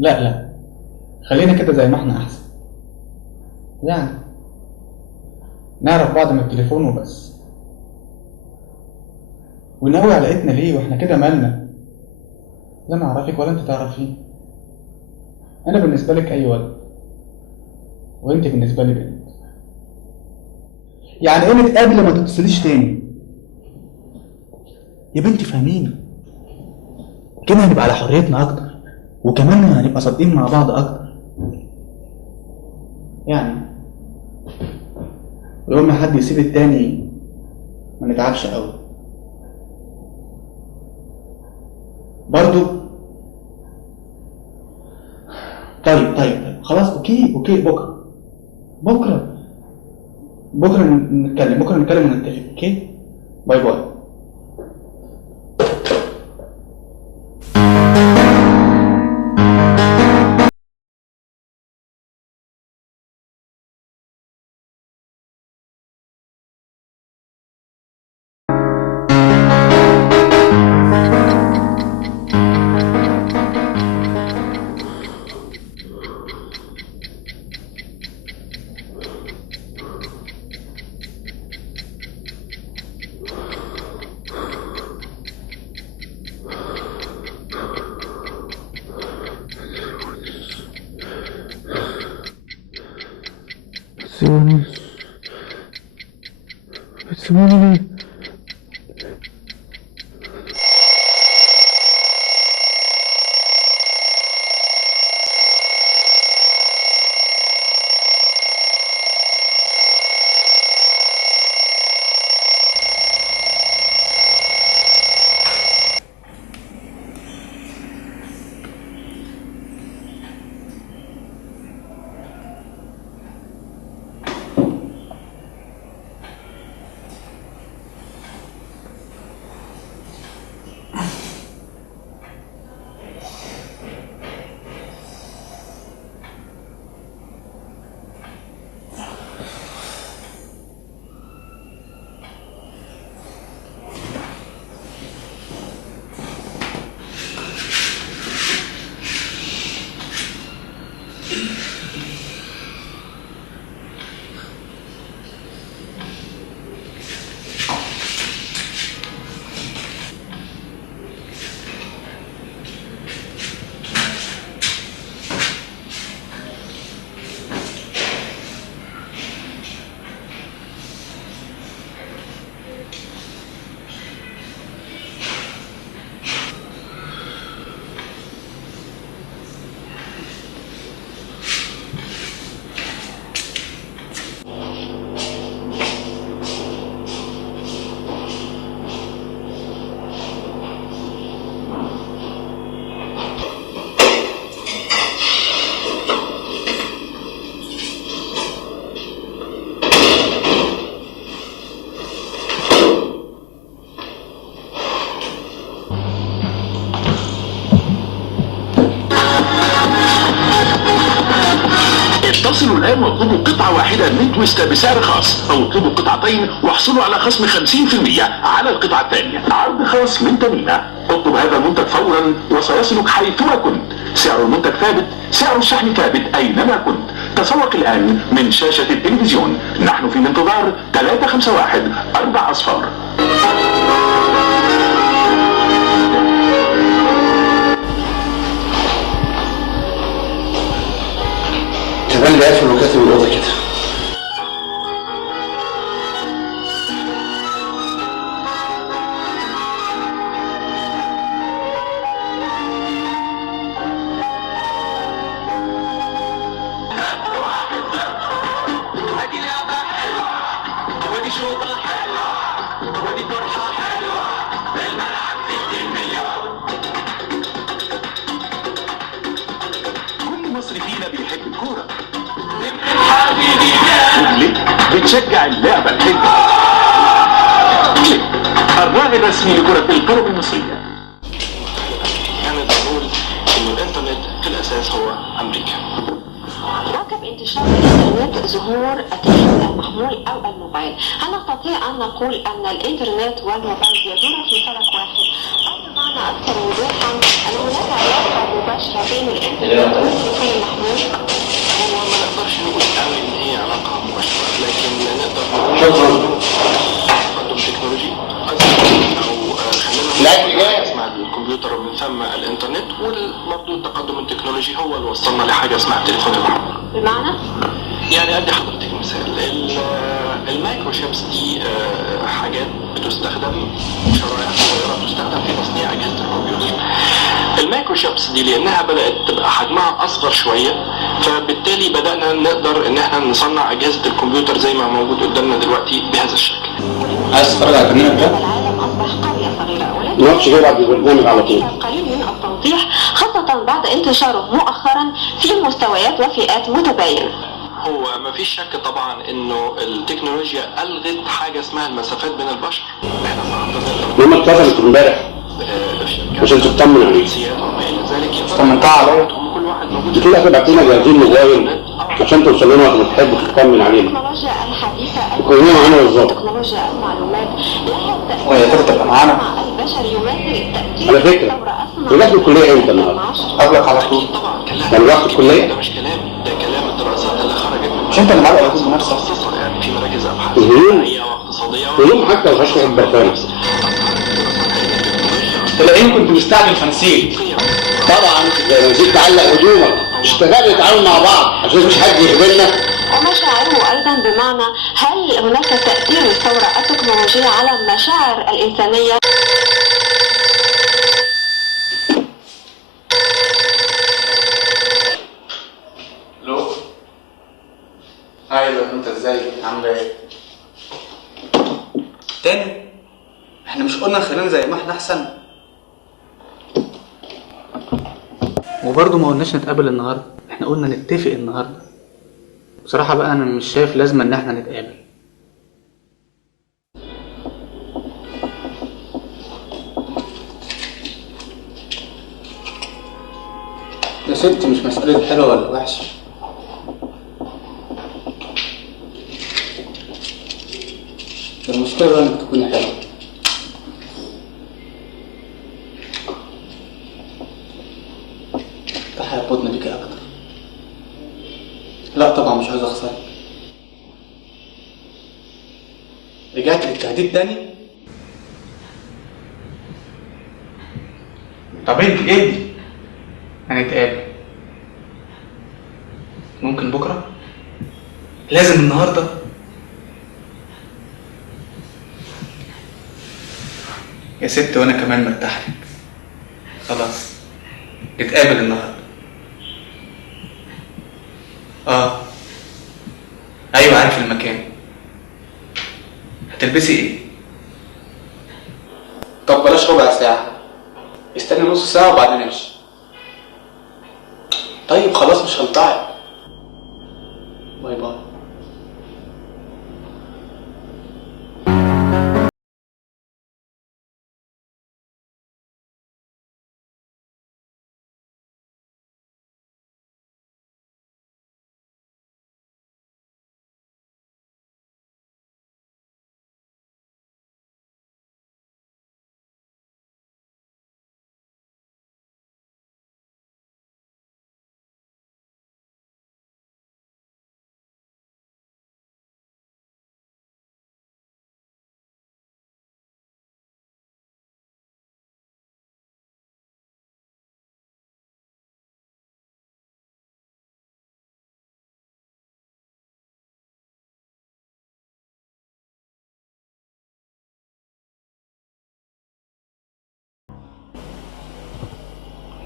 لا لا، خلينا كده زي ما احنا احسن. يعني نعرف بعض من التليفون وبس. وناوي على علاقتنا ليه واحنا كده مالنا؟ لا انا اعرفك ولا انت تعرفيني. انا بالنسبه لك اي ولد، وانت بالنسبه لي بنت. يعني ايه نتقابل وما تتصليش تاني؟ يا بنتي فهميني، كده هنبقى على حريتنا اكتر، وكمان هنبقى صادقين مع بعض اكتر. يعني يوم ما حد يسيب التاني ما نتعبش قوي برضو. طيب خلاص، اوكي بكره. بكره بكره نتكلم ونتفق. اوكي، باي باي. بتسيبوني بتسيبوني ليه؟ اتصلوا الآن واطلبوا قطعة واحدة من تويستا بسعر خاص، أو اطلبوا قطعتين واحصلوا على خصم 50% على القطعة الثانية. عرض خاص من تميمة. اطلب هذا المنتج فورا وسيصلك حيثما كنت. سعر المنتج ثابت، سعر الشحن ثابت أينما كنت. تسوق الآن من شاشة التلفزيون. نحن في الانتظار 351 4 أصفار. كمان اللي قافل وكاتب الأوضة كده. بتشجع اللعبة الحلوة. الراعي الرسمي لكرة القدم المصرية. أنا بقول إنه الإنترنت في الأساس هو أمريكا. واكب انتشار الإنترنت ظهور التليفون المحمول أو الموبايل. هل نستطيع أن نقول أن الإنترنت والموبايل يدور في فلك واحد؟ بمعنى أكثر وضوحا أن هناك علاقة مباشرة بين الإنترنت والتليفون المحمول؟ هو ما نقدرش نقول قوي ان هي علاقه مباشره، لكن نقدر نقول تقدم تكنولوجي او خلينا نقول اسمها الكمبيوتر ومن ثم الانترنت، وبرضه التقدم التكنولوجي هو اللي وصلنا لحاجه اسمها التليفون المحمول. بمعنى؟ يعني ادي حضرتك مثال، المايكرو شيبس دي حاجات بتستخدم، شرائح صغيره تستخدم في تصنيع اجهزه الكمبيوتر. المايكرو شيبس دي لانها بدات تبقى حجمها اصغر شويه، فبالتالي بدانا نقدر ان احنا نصنع اجهزه الكمبيوتر زي ما موجود قدامنا دلوقتي بهذا الشكل. عايز تتفرج على البرنامج ده؟ العالم أصبح قرية صغيرة، ولكن ما جاي بعد البرنامج على طول. القليل من التوضيح خاصة بعد انتشاره مؤخرا في مستويات وفئات متباينة. هو ما فيش شك طبعا انه التكنولوجيا الغت حاجه اسمها المسافات بين البشر. احنا النهارده ماما اتصلت امبارح عشان تطمن عليك. طمنتها عليا. كل واحد موجود. بتقول لك ابعت لنا جهازين موبايل عشان توصل لنا وقت ما تحب تطمن علينا. التكنولوجيا الحديثة وكلنا معانا بالظبط. تكنولوجيا المعلومات لها وهي تأثير تبقى معانا. مع البشر يمثل التأثير على فكرة رجعت الكلية امتى النهارده؟ قبلك على طول. طبعا يعني رحت الكلية؟ ده مش كلامي، ده كلام الدراسات اللي خرجت من مش انت اللي معلق على طول بنفسك؟ متخصصه يعني في مراكز ابحاث مهم. علميه واقتصاديه كلهم حتى وحش البركان. تلاقيني كنت مستعجل فنسيت. طبعا لما نسيت تعلق هدومك اشتغلنا نتعامل مع بعض عشان مش حد يخبرنا. ومشاعره أيضا بمعنى هل هناك تأثير الثورة التكنولوجية على المشاعر الإنسانية؟ الو. ايوه انت ازاي؟ عامله ايه؟ تاني؟ احنا مش قلنا خلينا زي ما احنا احسن؟ وبرضه ما قلناش نتقابل النهارده، احنا قلنا نتفق النهارده. بصراحة بقى انا مش شايف لازمة ان احنا نتقابل. يا ستي مش مسألة حلوة ولا وحشة، المشكلة انك تكوني حلوة. تحيا بطني بيكي اكتر. لا طبعا مش عايز اخسرك. رجعت للتهديد تاني؟ طب انت ايه؟ هنتقابل. ممكن بكرة؟ لازم النهاردة؟ يا ست وانا كمان مرتاح لك. خلاص نتقابل النهاردة. ايوه عارف المكان. هتلبسي ايه؟ طب بلاش ربع ساعة، استني نص ساعة وبعدين امشي. طيب خلاص مش هنطعك. باي باي.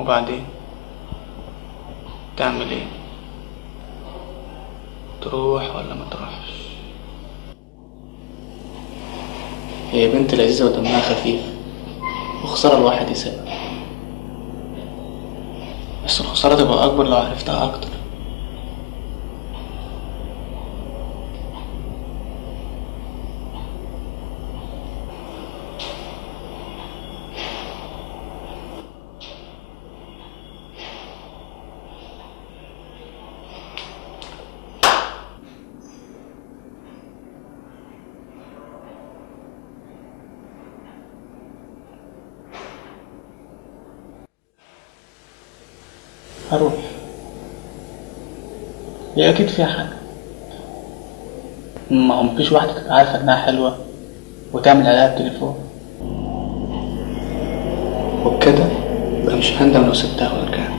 وبعدين تعمل ايه؟ تروح ولا ما تروحش؟ هي بنت لذيذة ودمها خفيف، وخسارة الواحد يسيبها، بس الخسارة تبقى أكبر لو عرفتها أكتر. هروح. هي اكيد فيها حاجة، ما هو مفيش واحدة تبقى عارفة انها حلوة وتعمل عليها التليفون، وبكده يبقى مش هندم لو سبتها ورجعت.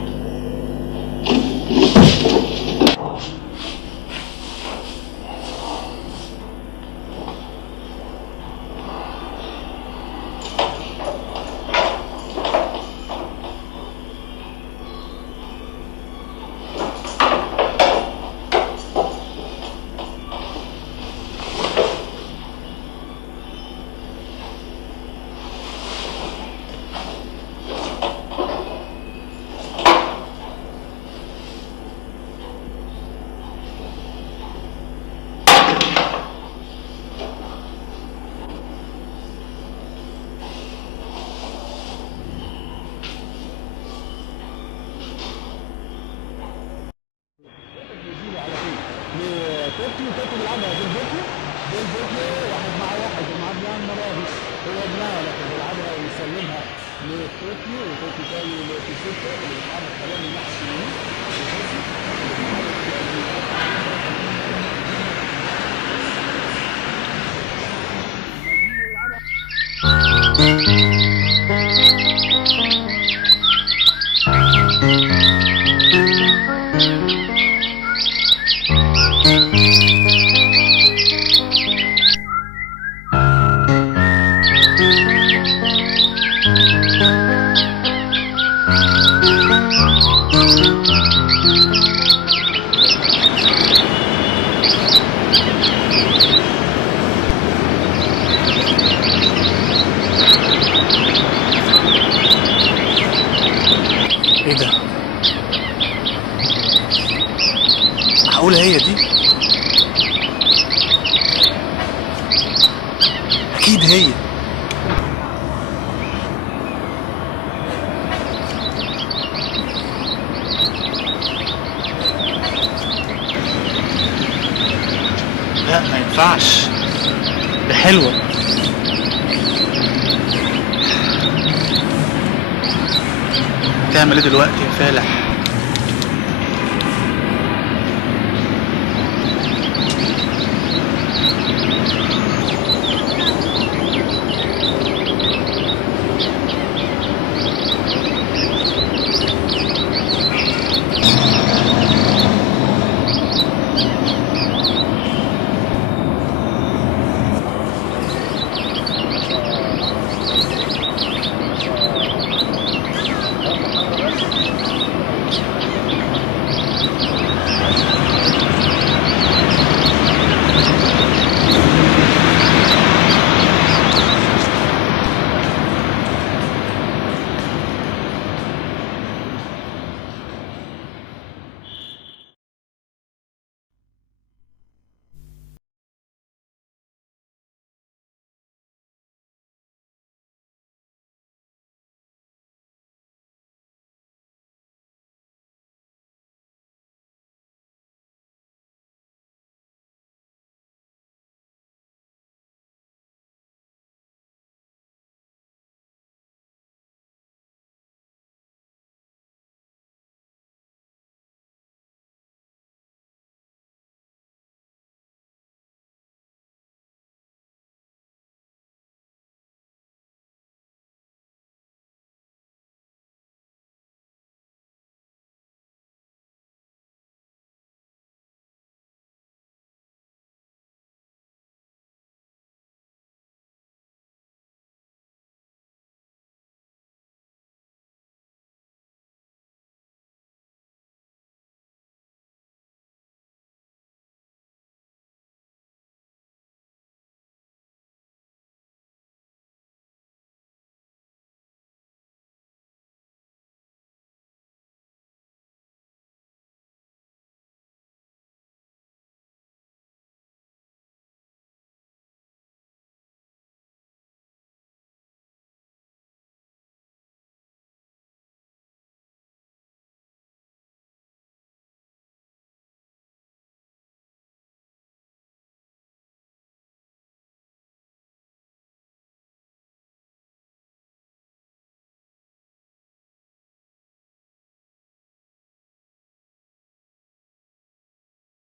ايه ده؟ معقولة هي دي؟ أكيد هي. لا ما ينفعش، ده حلوة. تعمل ايه دلوقتي يا فالح؟